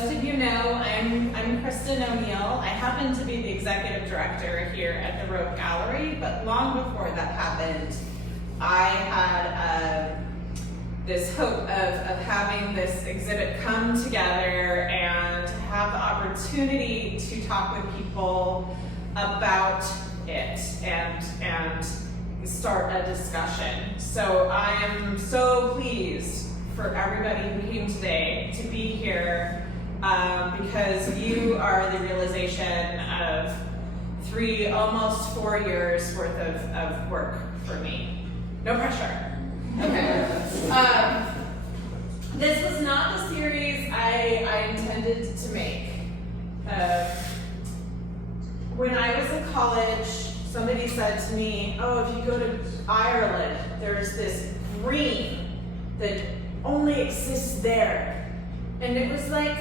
most of you know, I'm Kristen O'Neill. I happen to be the executive director here at the Rope Gallery, but long before that happened, I had this hope of having this exhibit come together and have the opportunity to talk with people about it and start a discussion. So I am so pleased for everybody who came today to be here because you are the realization of almost 4 years worth of work for me. No pressure. Okay. This was not the series I intended to make. When I was in college, somebody said to me, oh, if you go to Ireland, there's this green that only exists there. And it was like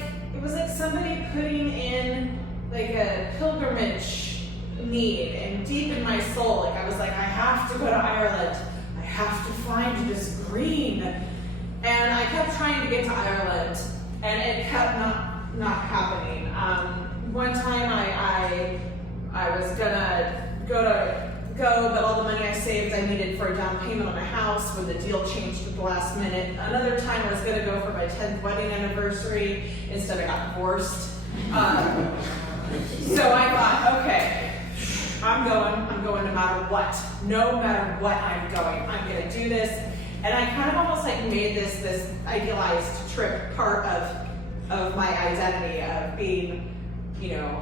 somebody putting in like a pilgrimage need, and deep in my soul, like I was like, I have to go to Ireland. I have to find this green. And I kept trying to get to Ireland, and it kept not happening. One time I was gonna go, but all the money I saved I needed for a down payment on a house when the deal changed at the last minute. Another time I was gonna go for my 10th wedding anniversary. Instead I got divorced. So I thought, okay, I'm going no matter what. No matter what, I'm going. I'm gonna do this. And I kind of almost like made this idealized trip part of my identity of being,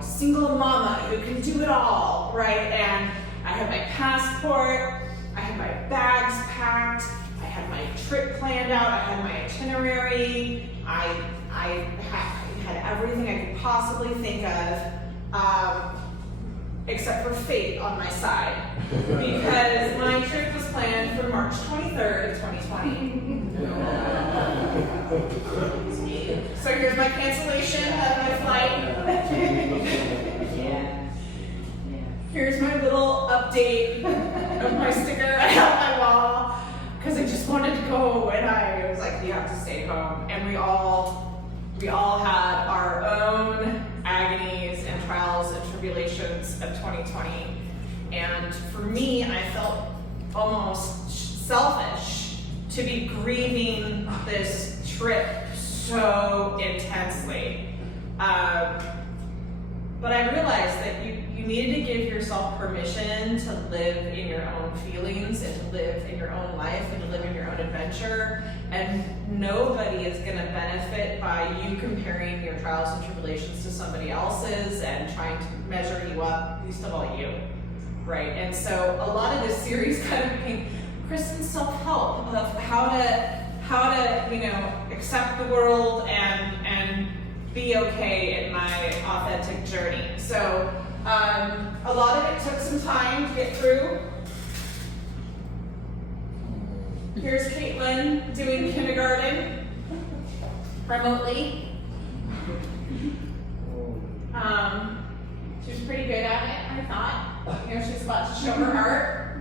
single mama who can do it all, right? And I had my passport, I had my bags packed, I had my trip planned out, I had my itinerary, I had everything I could possibly think of, except for fate on my side, because my trip was planned for March 23rd of 2020. So here's my cancellation of my flight. Here's my little update of my sticker I have on my wall, because I just wanted to go, and I was like, you have to stay home. And we all had our own agonies and trials and tribulations of 2020. And for me, I felt almost selfish to be grieving this trip so intensely. But I realized that you needed to give yourself permission to live in your own feelings and to live in your own life and to live in your own adventure. And nobody is going to benefit by you comparing your trials and tribulations to somebody else's and trying to measure you up, least of all you, right? And so a lot of this series kind of became Kristen's self-help of how to accept the world and be okay in my authentic journey. So a lot of it took some time to get through. Here's Caitlin doing kindergarten remotely. She was pretty good at it, I thought. She's about to show her art,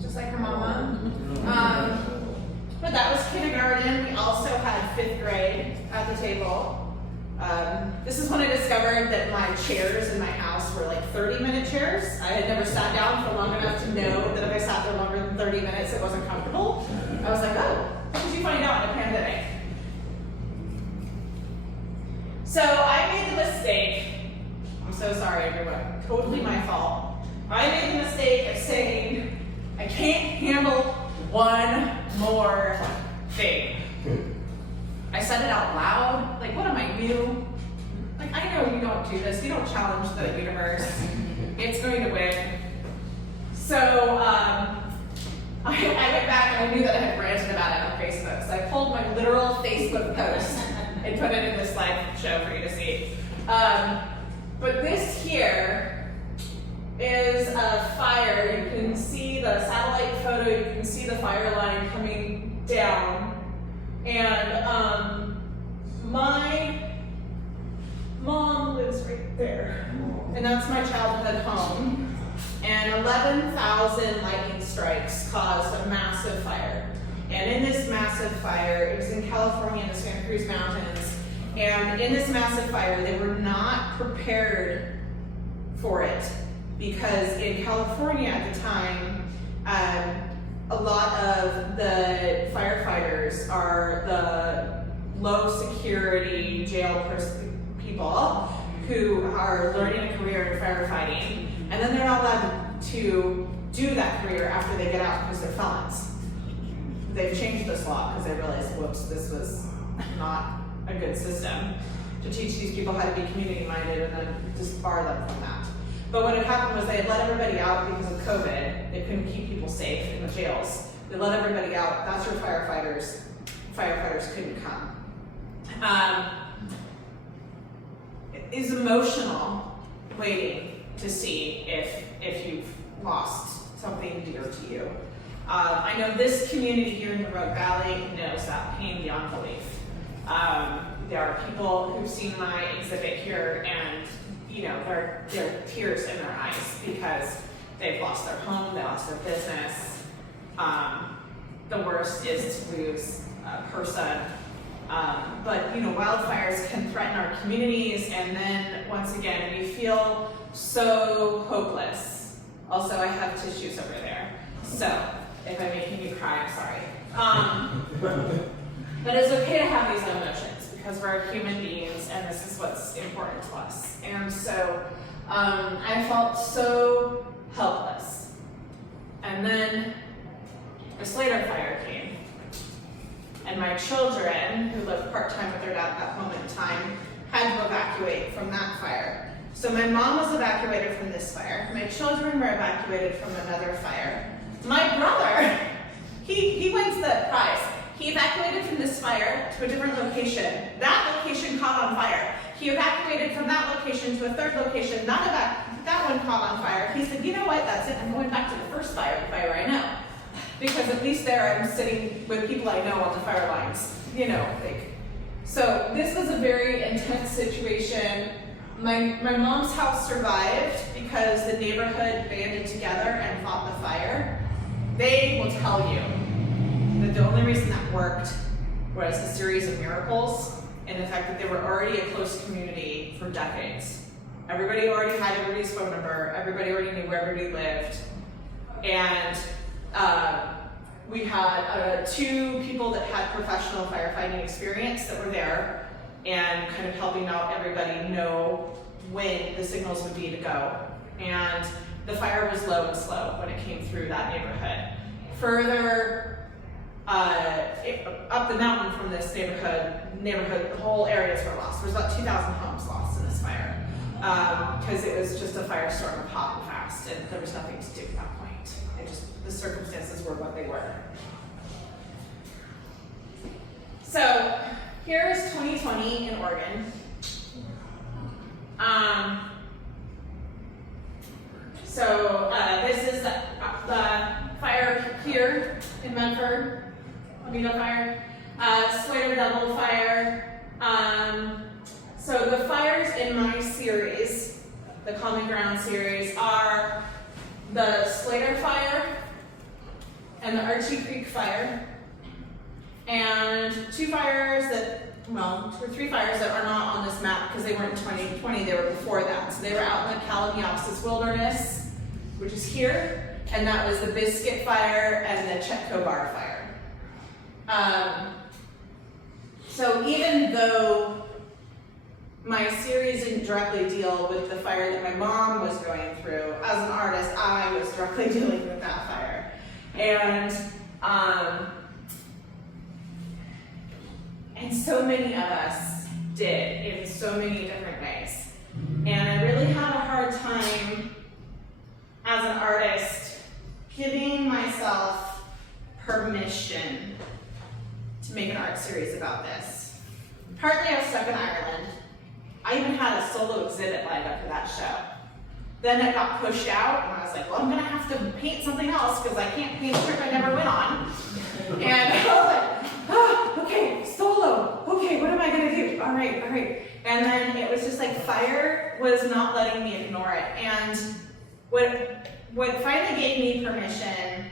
just like her mama. But that was kindergarten. We also had 5th grade at the table. This is when I discovered that my chairs in my house were like 30-minute chairs. I had never sat down for long enough to know that if I sat there longer than 30 minutes, it wasn't comfortable. I was like, oh, how did you find out in a pandemic? So I made the mistake. I'm so sorry, everyone. Totally my fault. I made the mistake of saying, I can't handle one more thing. I said it out loud. Like, what am I, new? Like, I know you don't do this. You don't challenge the universe. It's going to win. So I went back and I knew that I had ranted about it on Facebook. So I pulled my literal Facebook post and put it in this live show for you to see. But this here is a fire. You can see the satellite photo. You can see the fire line coming down. And my mom lives right there, and that's my childhood home. And 11,000 lightning strikes caused a massive fire. And in this massive fire, it was in California in the Santa Cruz Mountains, And in this massive fire, they were not prepared for it because in California at the time, a lot of the firefighters are the low security jail people who are learning a career in firefighting, and then they're not allowed to do that career after they get out because they're felons. They've changed this law because they realized, whoops, this was not a good system to teach these people how to be community minded and then just bar them from that. But what had happened was they had let everybody out because of COVID. They couldn't keep people safe in the jails. They let everybody out. That's where firefighters couldn't come. It is emotional waiting to see if you've lost something dear to you. I know this community here in the Rogue Valley knows that pain beyond belief. There are people who've seen my exhibit here and there are tears in their eyes because they've lost their home, they lost their business. The worst is to lose a person. But wildfires can threaten our communities, and then once again, we feel so hopeless. Also, I have tissues over there, so if I'm making you cry, I'm sorry. But it's okay to have these emotions because we're human beings, and this is what's important to us. And so I felt so helpless. And then a Slater fire came. And my children, who lived part-time with their dad at that moment in time, had to evacuate from that fire. So my mom was evacuated from this fire. My children were evacuated from another fire. My brother, he wins the prize. He evacuated from this fire to a different location. That location caught on fire. He evacuated from that location to a third location. That one caught on fire. He said, you know what, that's it. I'm going back to the first fire I know. Because at least there I'm sitting with people I know on the fire lines. So this was a very intense situation. My mom's house survived because the neighborhood banded together and fought the fire. They will tell you that the only reason that worked was a series of miracles and the fact that they were already a close community for decades. Everybody already had everybody's phone number, everybody already knew where everybody lived, and we had 2 people that had professional firefighting experience that were there and kind of helping out everybody know when the signals would be to go. And the fire was low and slow when it came through that neighborhood. Further up the mountain from this neighborhood, the whole areas were lost. There's about 2,000 homes lost in this fire because it was just a firestorm of hot and fast, and there was nothing to do at that point. The circumstances were what they were. So here's 2020 in Oregon. This is the fire here in Medford, Amigo Fire, Slater Double Fire. So the fires in my series, the Common Ground series, are the Slater Fire and the Archie Creek Fire, and 2 fires that, well, 2 or 3 fires that are not on this map because they weren't in 2020, they were before that. So they were out in the Kalamiopsis Wilderness, which is here, and that was the Biscuit Fire and the Chetco Bar Fire. So even though my series didn't directly deal with the fire that my mom was going through, as an artist, I was directly dealing with that fire. And so many of us did in so many different ways. And I really had a hard time as an artist giving myself permission to make an art series about this. Partly I was stuck in Ireland. I even had a solo exhibit lined up for that show. Then it got pushed out, and I was like, well, I'm gonna have to paint something else because I can't paint a trip I never went on. And I was like, okay, solo. Okay, what am I gonna do? All right. And then it was just like fire was not letting me ignore it. And what finally gave me permission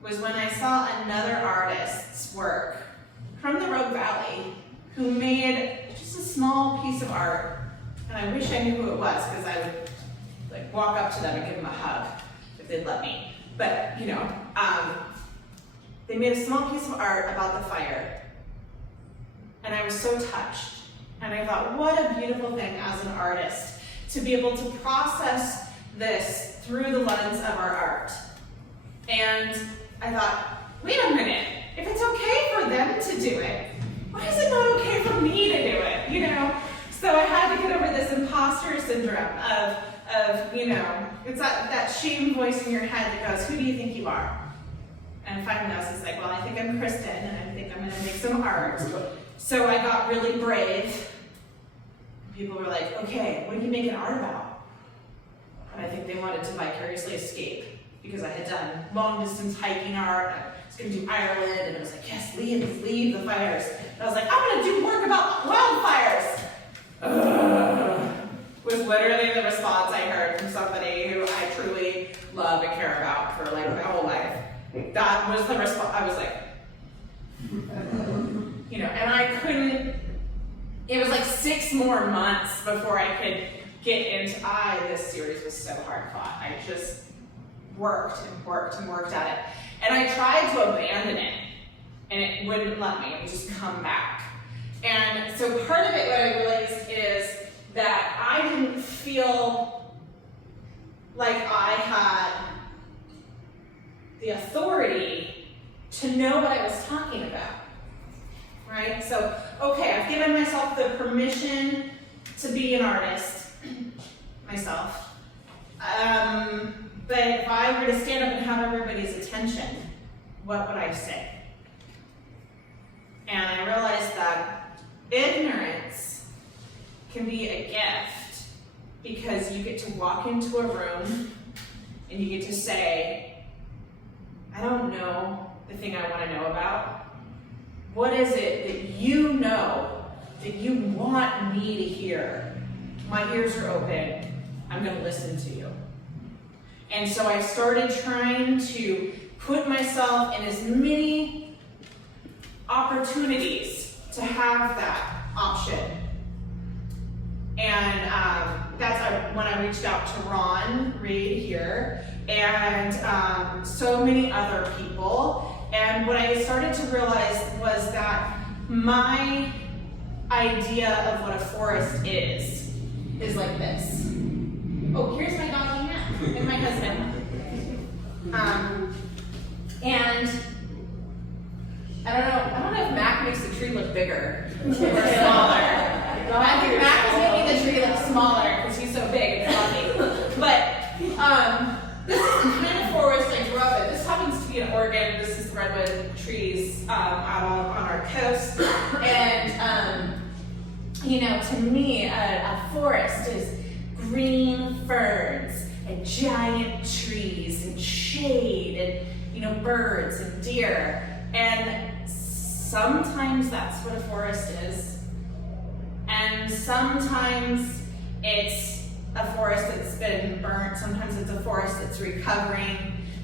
was when I saw another artist's work from the Rogue Valley who made just just a small piece of art, and I wish I knew who it was, because I would like walk up to them and give them a hug if they'd let me. But you know, they made a small piece of art about the fire, and I was so touched. And I thought, what a beautiful thing as an artist to be able to process this through the lens of our art. And I thought, wait a minute, if it's okay for them to do it, why is it not okay for me to do it, you know? So I had to get over this imposter syndrome of you know, it's that shame voice in your head that goes, who do you think you are? And finally I was just like, well, I think I'm Kristen, and I think I'm gonna make some art. So I got really brave. People were like, okay, what are you making art about? And I think they wanted to vicariously escape, because I had done long distance hiking art. I was gonna do Ireland, and it was like, yes, leave the fires. And I was like, I'm gonna do work about wildfires. Was literally the response I heard from somebody who I truly love and care about for like my whole life. That was the response. I was like, you know, and I couldn't, it was like 6 more months before I could get into, this series was so hard fought. I just worked and worked and worked at it. And I tried to abandon it, and it wouldn't let me, it would just come back. And so part of it, what I realized is that I didn't feel like I had the authority to know what I was talking about, right? So, okay, I've given myself the permission to be an artist, myself. But if I were to stand up and have everybody's attention, what would I say? And I realized that ignorance can be a gift, because you get to walk into a room and you get to say, I don't know the thing I want to know about. What is it that you know that you want me to hear? My ears are open. I'm going to listen to you. And so I started trying to put myself in as many opportunities to have that option. And that's when I reached out to Ron Reed here, and so many other people. And what I started to realize was that my idea of what a forest is like this. Oh, here's my doggy Matt and my husband. And I don't know if Mac makes the tree look bigger or smaller. I think Mac is making the tree look smaller because he's so big and fluffy. But this is the kind of forest I grew up in. This happens to be in Oregon. This is redwood trees out on our coast. And you know, to me, a forest is green ferns and giant trees and shade and, you know, birds and deer. And sometimes that's what a forest is. And sometimes it's a forest that's been burnt. Sometimes it's a forest that's recovering.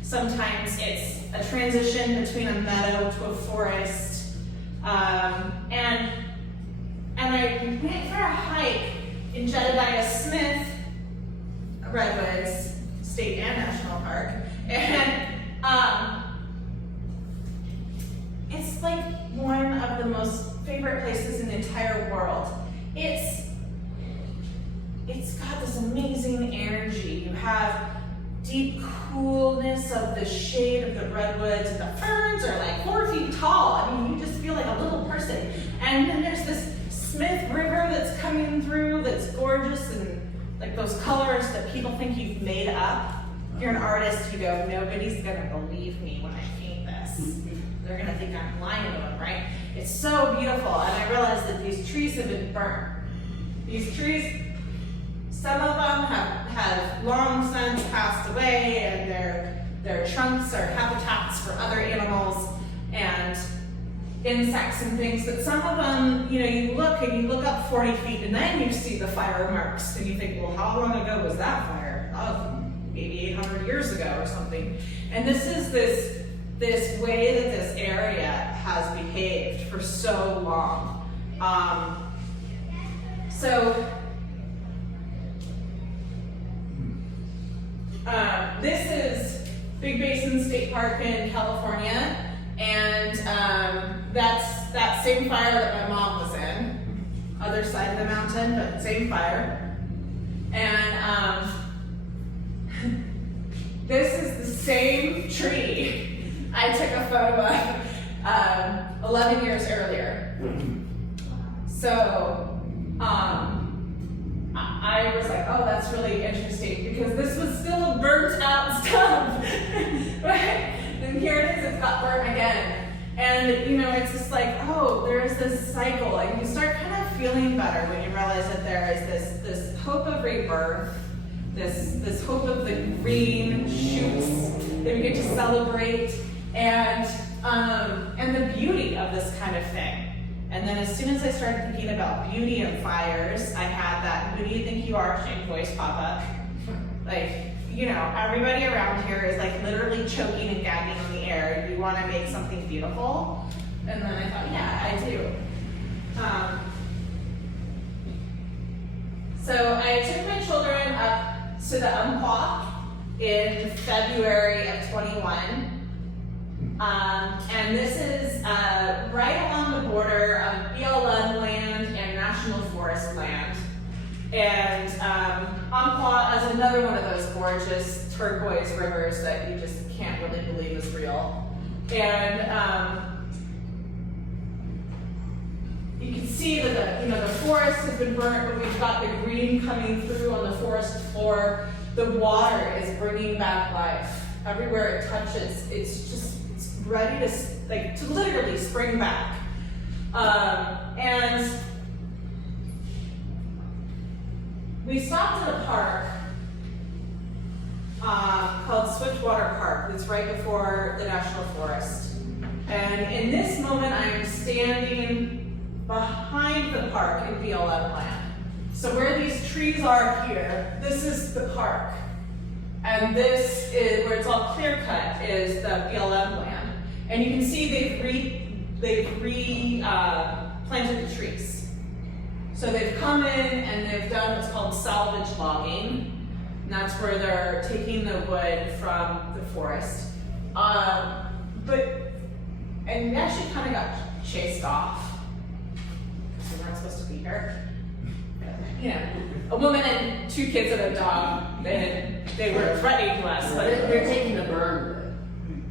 Sometimes it's a transition between a meadow to a forest. And I went for a hike in Jedediah Smith Redwoods State and National Park, and it's like one of the most favorite places in the entire world. It's got this amazing energy. You have deep coolness of the shade of the redwoods, and the ferns are like 4 feet tall. I mean, you just feel like a little person. And then there's this Smith River that's coming through that's gorgeous, and like those colors that people think you've made up. If you're an artist, you go, nobody's gonna believe me when I paint this. They're gonna think I'm lying to them, right? It's so beautiful, and I realized that these trees have been burnt. These trees, some of them have long since passed away, and their trunks are habitats for other animals and insects and things, but some of them, you know, you look up 40 feet and then you see the fire marks and you think, well, how long ago was that fire? Oh, maybe 800 years ago or something. And this is this way that this area has behaved for so long. So this is Big Basin State Park in California, and that's that same fire that my mom was in. Other side of the mountain, but same fire. And this is the same tree I took a photo of 11 years earlier. So I was like, oh, that's really interesting, because this was still a burnt out stump, right? And here it is, it's got burnt again. And you know, it's just like, oh, there's this cycle, and you start kind of feeling better when you realize that there is this hope of rebirth, this hope of the green shoots that we get to celebrate, and the beauty of this kind of thing. And then as soon as I started thinking about beauty and fires, I had that "who do you think you are" shame voice pop up. Like, you know, everybody around here is like literally choking and gagging in the air. You want to make something beautiful? And then I thought, yeah, I do. So I took my children up to the Umpqua in February of 21. And this is right along the border of BLM land and National Forest land. And Umpqua is another one of those gorgeous turquoise rivers that you just can't really believe is real. And you can see that the forest has been burnt, but we've got the green coming through on the forest floor. The water is bringing back life. Everywhere it touches, it's ready to literally spring back. And we stopped at a park called Swiftwater Park. It's right before the National Forest. And in this moment, I am standing behind the park in BLM land. So where these trees are here, this is the park. And this is where it's all clear cut, is the BLM land. And you can see they've planted the trees. So they've come in and they've done what's called salvage logging. And that's where they're taking the wood from the forest. And we actually kind of got chased off. Because we weren't supposed to be here. You know, a woman and 2 kids and a dog, they were threatening to us. But they're taking the burned.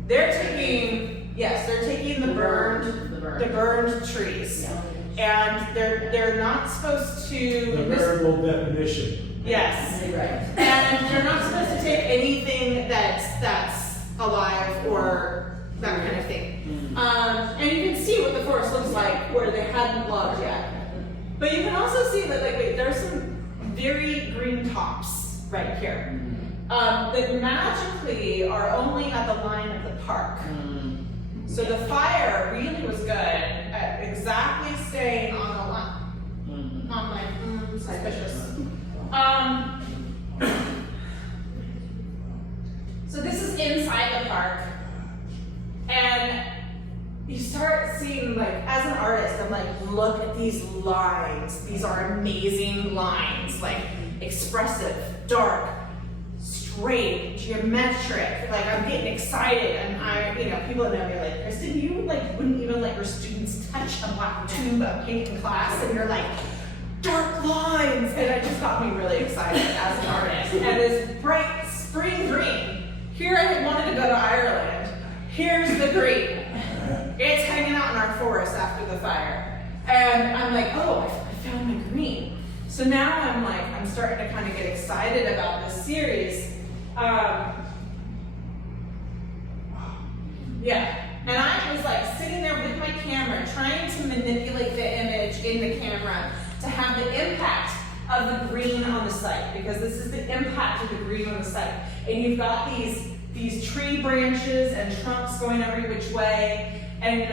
They're taking the burned trees. Yeah. And they're not supposed to. The variable definition. Yes. Right. And they're not supposed to take anything that's alive or that kind of thing. And you can see what the forest looks like where they hadn't logged yet. But you can also see that there's some very green tops right here that magically are only at the line of the park. So the fire really was good at exactly staying on the line. I'm like, suspicious. So this is inside the park, and you start seeing, as an artist, I'm like, look at these lines. These are amazing lines, expressive, dark, straight, geometric. I'm getting excited, and people know me like, Kristen, you wouldn't even let your students touch a black tube of paint in class, and you're like, dark lines, and it just got me really excited as an artist. And this bright spring green. Here I had wanted to go to Ireland. Here's the green. It's hanging out in our forest after the fire. And I'm like, oh, I found my green. So now I'm starting to kind of get excited about this series. Yeah, and I was sitting there with my camera, trying to manipulate the image in the camera to have the impact of the green on the site, because this is the impact of the green on the site. And you've got these tree branches and trunks going every which way, and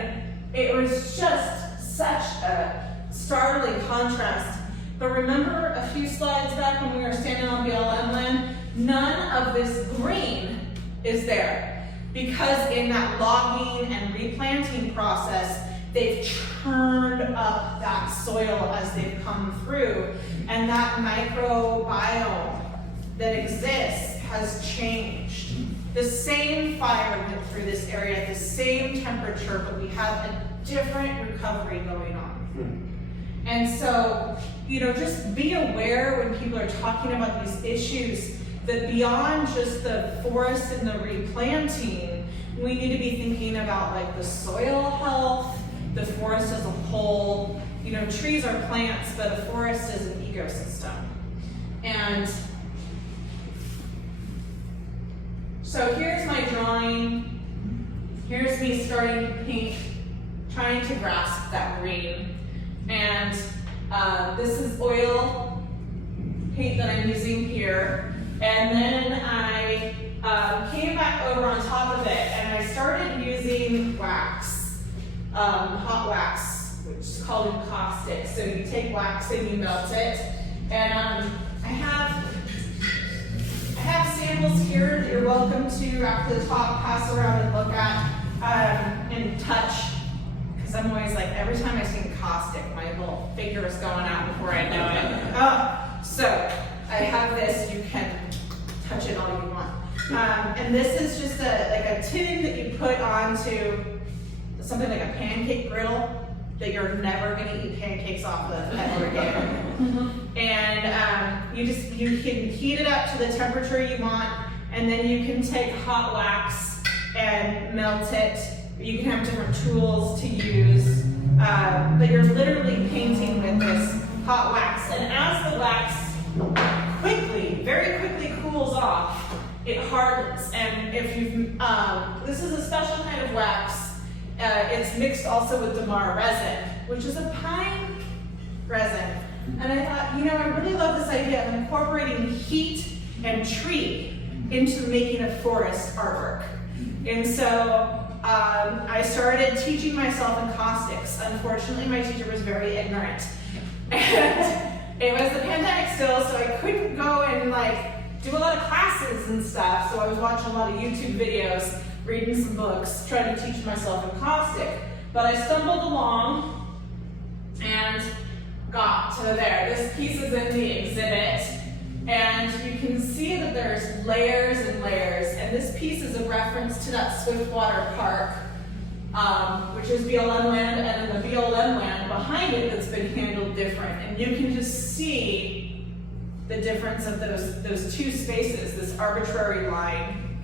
it was just such a startling contrast. But remember a few slides back when we were standing on BLM land? None of this green is there, because in that logging and replanting process, they've churned up that soil as they've come through, and that microbiome that exists has changed. The same fire went through this area at the same temperature, but we have a different recovery going on. And so, just be aware when people are talking about these issues that beyond just the forest and the replanting, we need to be thinking about like the soil health, the forest as a whole. Trees are plants, but a forest is an ecosystem. And so here's my drawing. Here's me starting to paint, trying to grasp that green. And this is oil paint that I'm using here. And then I came back over on top of it and I started using wax, hot wax, which is called caustic. So you take wax and you melt it. And I have samples here that you're welcome to after the talk pass around and look at and touch. Because I'm always like, every time I see caustic, my little finger is going out before I know it. So I have this, you can touch it all you want. And this is just a tin that you put onto something like a pancake griddle that you're never gonna eat pancakes off of ever again. And you can heat it up to the temperature you want, and then you can take hot wax and melt it. You can have different tools to use, but you're literally painting with this hot wax. And as the wax very quickly cools off, it hardens. And if you've, this is a special kind of wax. It's mixed also with Damar resin, which is a pine resin. And I thought, I really love this idea of incorporating heat and tree into making a forest artwork. And so I started teaching myself in caustics. Unfortunately, my teacher was very ignorant. And it was the pandemic still, so I couldn't go and do a lot of classes and stuff. So I was watching a lot of YouTube videos, reading some books, trying to teach myself in caustic. But I stumbled along and got to there. This piece is in the exhibit, and you can see that there's layers and layers, and this piece is a reference to that Swiftwater Park, which is BLM land, and then the BLM land behind it that's been handled different. And you can just see the difference of those two spaces, this arbitrary line.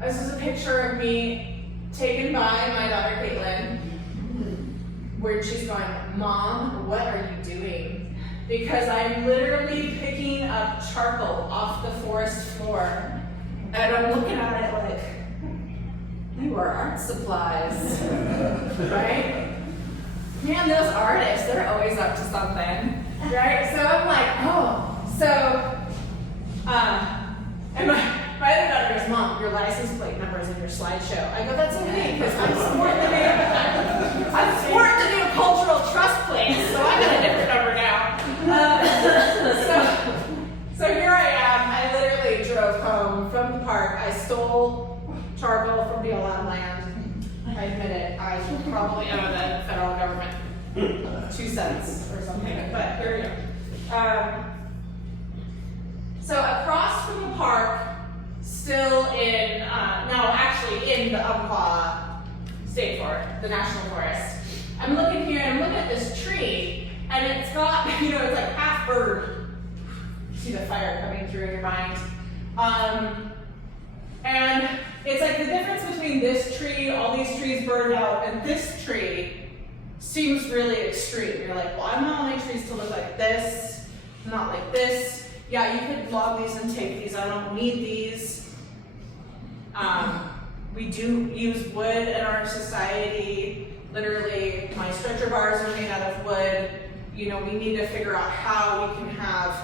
This is a picture of me taken by my daughter Caitlin, where she's going, "Mom, what are you doing?" Because I'm literally picking up charcoal off the forest floor, and I'm looking at it like, they were art supplies, right? Man, those artists, they're always up to something, right? So I'm like, and my other daughter goes, "Mom, your license plate number is in your slideshow." I go, "That's okay, because I'm sporting the new cultural trust plate, so I got a different number now." So here I am. I literally drove home from the park. I stole charcoal from BLM land. I admit it. I probably owe the federal government 2 cents or something, but here we go. So across from the park, still in, in the Umpqua State Forest, the National Forest. I'm looking here and I'm looking at this tree, and it's got, it's like half bird. See the fire coming through in your mind. And it's like the difference between this tree, all these trees burned out, and this tree seems really extreme. You're like, well, I want all my trees to look like this, not like this. Yeah, you could log these and take these. I don't need these. We do use wood in our society. Literally, my stretcher bars are made out of wood. We need to figure out how we can have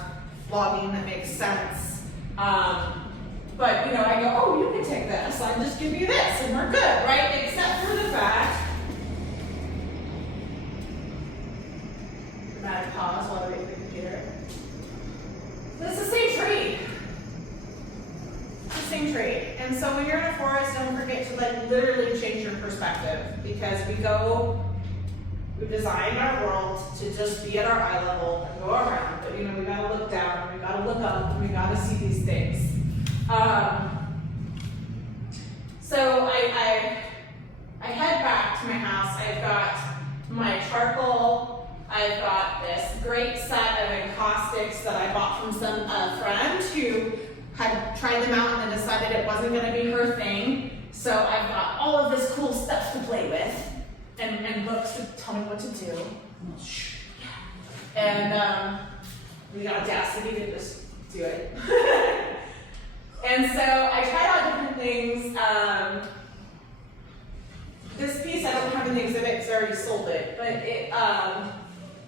logging that makes sense. But I go, "Oh, you can take this. I'll just give you this, and we're good, right?" Except for the fact. Dramatic pause while I wait for the computer. This is the same tree. It's the same tree. And so when you're in a forest, don't forget to like literally change your perspective, because we've designed our world to just be at our eye level and go around, but you know, we gotta look down, we gotta look up, and we gotta see these things. So I head back to my house. I've got my charcoal, I've got this great set of encaustics that I bought from some friend who had tried them out and then decided it wasn't gonna be her thing. So I've got all of this cool stuff to play with and books to tell me what to do. And the audacity to just do it. And so I tried out different things. This piece I don't have in the exhibit because I already sold it, but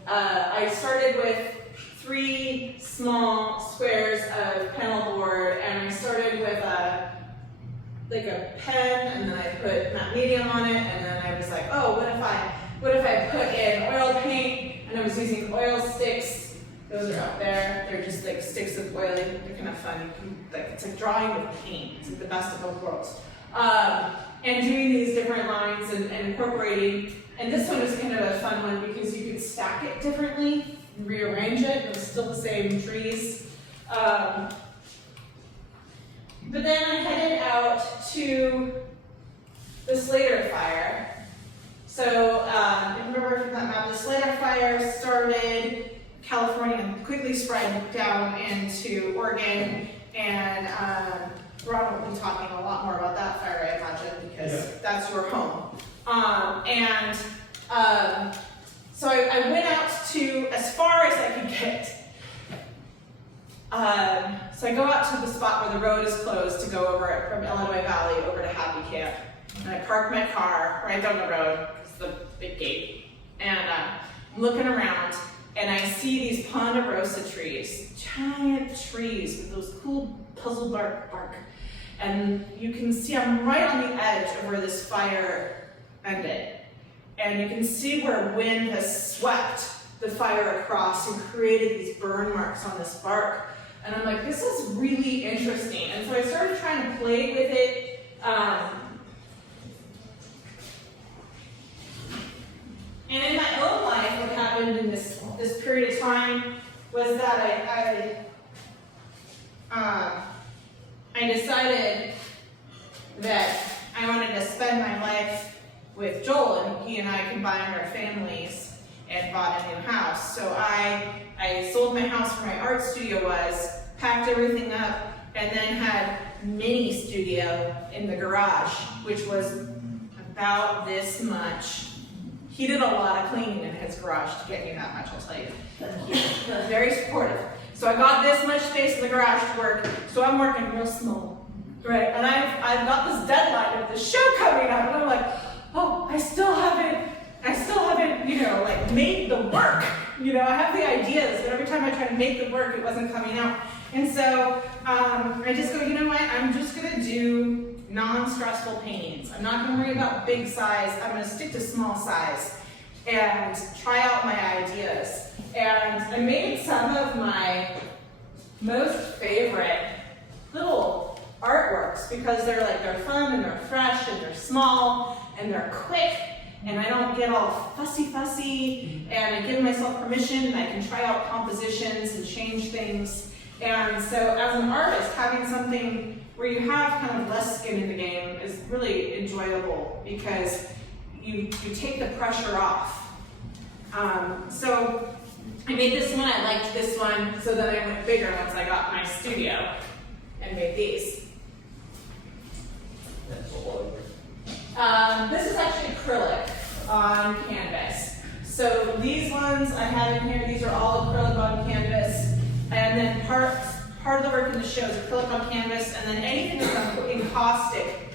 I started with 3 small squares of panel board, and I started with a pen, and then I put matte medium on it, and then I was like, oh, what if I put in oil paint, and I was using oil sticks. Those are out there. They're just like sticks of oil. They're kind of fun. It's like drawing with paint. It's like the best of both worlds. And doing these different lines and incorporating. And this one was kind of a fun one because you could stack it differently, rearrange it. It was still the same trees. But then I headed out to the Slater fire. So remember from that map, the Slater fire started California and quickly spread down into Oregon, and Ron will be talking a lot more about that fire, I imagine, because that's your home. So I went out to as far as I could get. So I go out to the spot where the road is closed to go over it from Illinois Valley over to Happy Camp. And I park my car right down the road, it's the big gate, and I'm looking around, and I see these ponderosa trees, giant trees with those cool puzzle bark. And you can see I'm right on the edge of where this fire ended. And you can see where wind has swept the fire across and created these burn marks on this bark. And I'm like, this is really interesting. And so I started trying to play with it. And in my own life, what happened in this period of time was that I decided that I wanted to spend my life with Joel, and he and I combined our families and bought a new house. So I sold my house where my art studio was, packed everything up, and then had mini studio in the garage, which was about this much. He did a lot of cleaning in his garage to get me that much, I'll tell you. He was very supportive. So I got this much space in the garage to work, so I'm working real small, right? And I've got this deadline of the show coming up, and I'm like, oh, I still haven't, you know, like made the work. You know, I have the ideas, but every time I try to make the work, it wasn't coming out. And so I just go, you know what? I'm just gonna do non-stressful paintings. I'm not gonna worry about big size. I'm gonna stick to small size and try out my ideas. And I made some of my most favorite little artworks because they're fun and they're fresh and they're small and they're quick, and I don't get all fussy, and I give myself permission and I can try out compositions and change things. And so as an artist, having something where you have kind of less skin in the game is really enjoyable because you take the pressure off. So I made this one, I liked this one, so then I went bigger once I got my studio and made these. This is actually acrylic on canvas. So these ones I have in here, these are all acrylic on canvas. And then part of the work in the show is acrylic on canvas, and then anything that's encaustic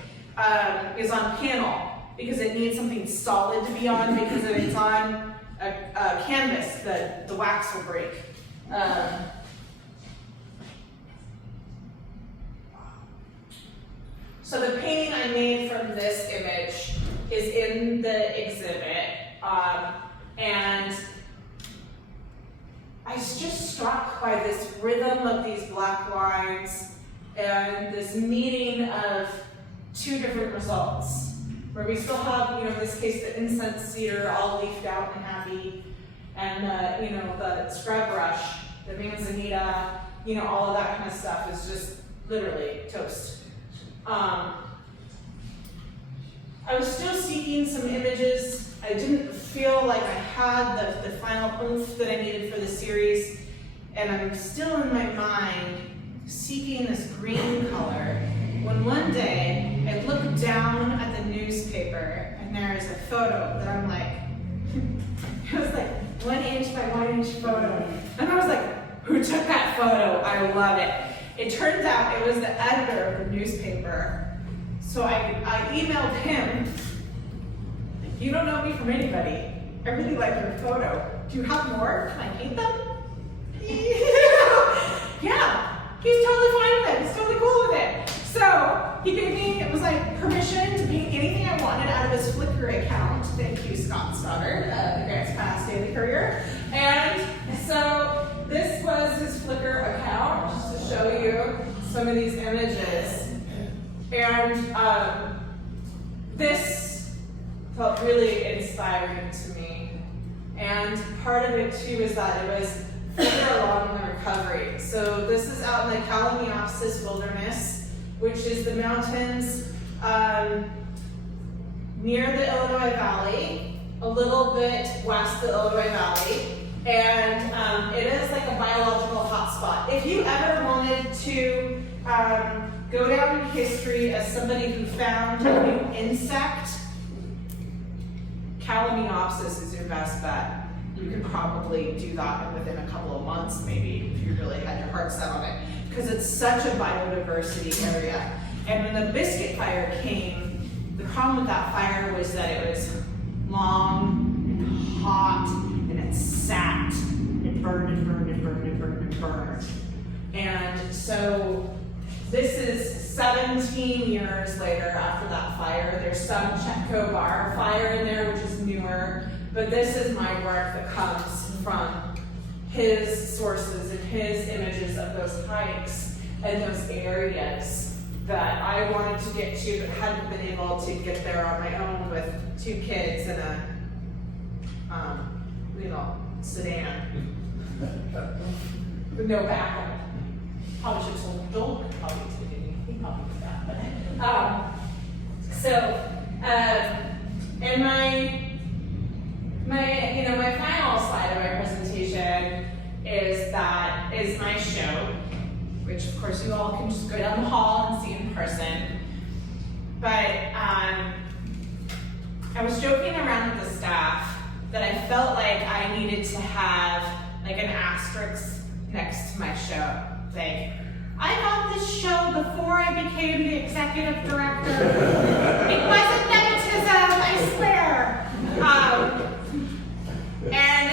is on panel because it needs something solid to be on, because if it's on a canvas, the wax will break. So the painting I made from this image is in the exhibit, and I was just struck by this rhythm of these black lines and this meeting of two different results, where we still have, in this case, the incense cedar all leafed out and happy, and the scrub brush, the manzanita, all of that kind of stuff is just literally toast. I was still seeking some images. I didn't feel like I had the final oomph that I needed for the series, and I'm still in my mind seeking this green color, when one day I looked down at the newspaper and there is a photo that I'm like, it was like 1 inch by 1 inch photo, and I was like, who took that photo? I love it. It turns out it was the editor of the newspaper. So I emailed him, you don't know me from anybody. I really like your photo. Do you have more? Can I paint them? Yeah, he's totally fine with it. He's totally cool with it. So he gave me, it was like permission to paint anything I wanted out of his Flickr account. Thank you, Scott Stoddard, the Grants Pass Daily Courier. And so this was his Flickr account, just to show you some of these images. And this felt really inspiring to me. And part of it too is that it was further along the recovery. So this is out in the Kalamiopsis Wilderness, which is the mountains near the Illinois Valley, a little bit west of the Illinois Valley. And it is like a biological hotspot. If you ever wanted to go down in history as somebody who found a new insect, Kalamiopsis is your best bet. You could probably do that within a couple of months, maybe, if you really had your heart set on it, because it's such a biodiversity area. And when the Biscuit Fire came, the problem with that fire was that it was long and hot, and it sat and burned and burned and burned and burned and burned. And so this is 17 years later after that fire. There's some Chetco Bar fire in there, which is newer, but this is my work that comes from his sources and his images of those hikes and those areas that I wanted to get to but hadn't been able to get there on my own with 2 kids and a sedan with no backup. Probably should have told Joel, probably didn't. He probably did that. And my final slide of my presentation is my show, which of course you all can just go down the hall and see in person. But I was joking around with the staff that I felt like I needed to have like an asterisk next to my show. Like, I got this show before I became the executive director. It wasn't nepotism, I swear. And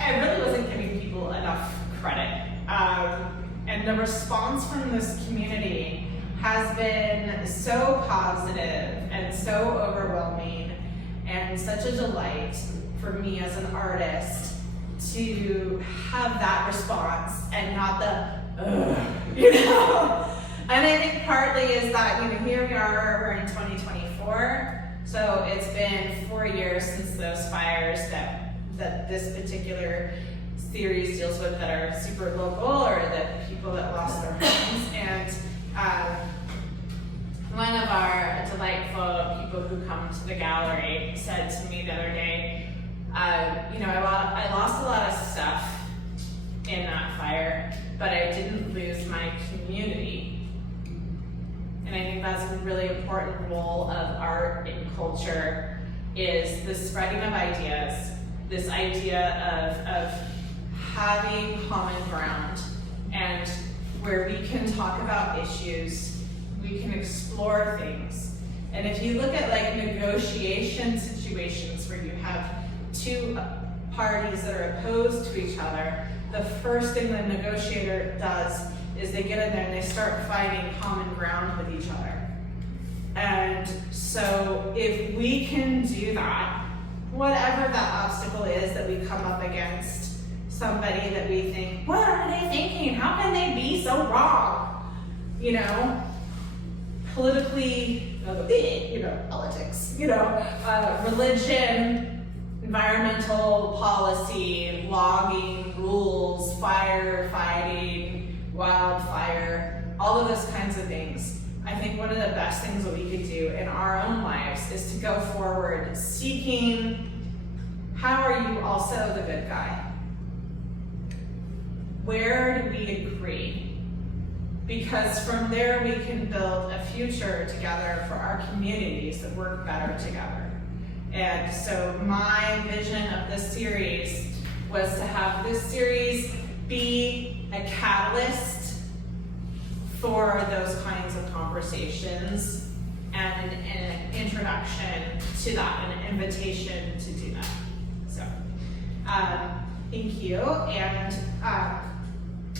I really wasn't giving people enough credit. And the response from this community has been so positive and so overwhelming and such a delight for me as an artist to have that response and not the And I think partly is that, here we are, we're in 2024, so it's been 4 years since those fires that this particular series deals with that are super local, or the people that lost their homes. And one of our delightful people who come to the gallery said to me the other day, I lost a lot of stuff in that fire, but I didn't lose my community. And I think that's a really important role of art and culture, is the spreading of ideas, this idea of having common ground, and where we can talk about issues, we can explore things. And if you look at like negotiation situations where you have two parties that are opposed to each other, the first thing the negotiator does is they get in there and they start finding common ground with each other. And so if we can do that, whatever that obstacle is that we come up against, somebody that we think, what are they thinking? How can they be so wrong? you know, politically, politics, religion, environmental policy, logging, rules, firefighting, wildfire, all of those kinds of things. I think one of the best things that we could do in our own lives is to go forward seeking, how are you also the good guy? Where do we agree? Because from there we can build a future together for our communities that work better together. And so my vision of this series was to have this series be a catalyst for those kinds of conversations and an introduction to that, and an invitation to do that. So, thank you. And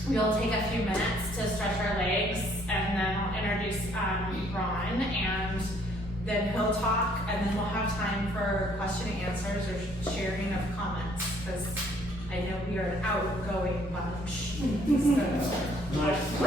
we'll take a few minutes to stretch our legs, and then I'll introduce Ron, and then he'll talk, and then we'll have time for question and answers or sharing of comments, because I know we are an outgoing bunch. So. Nice.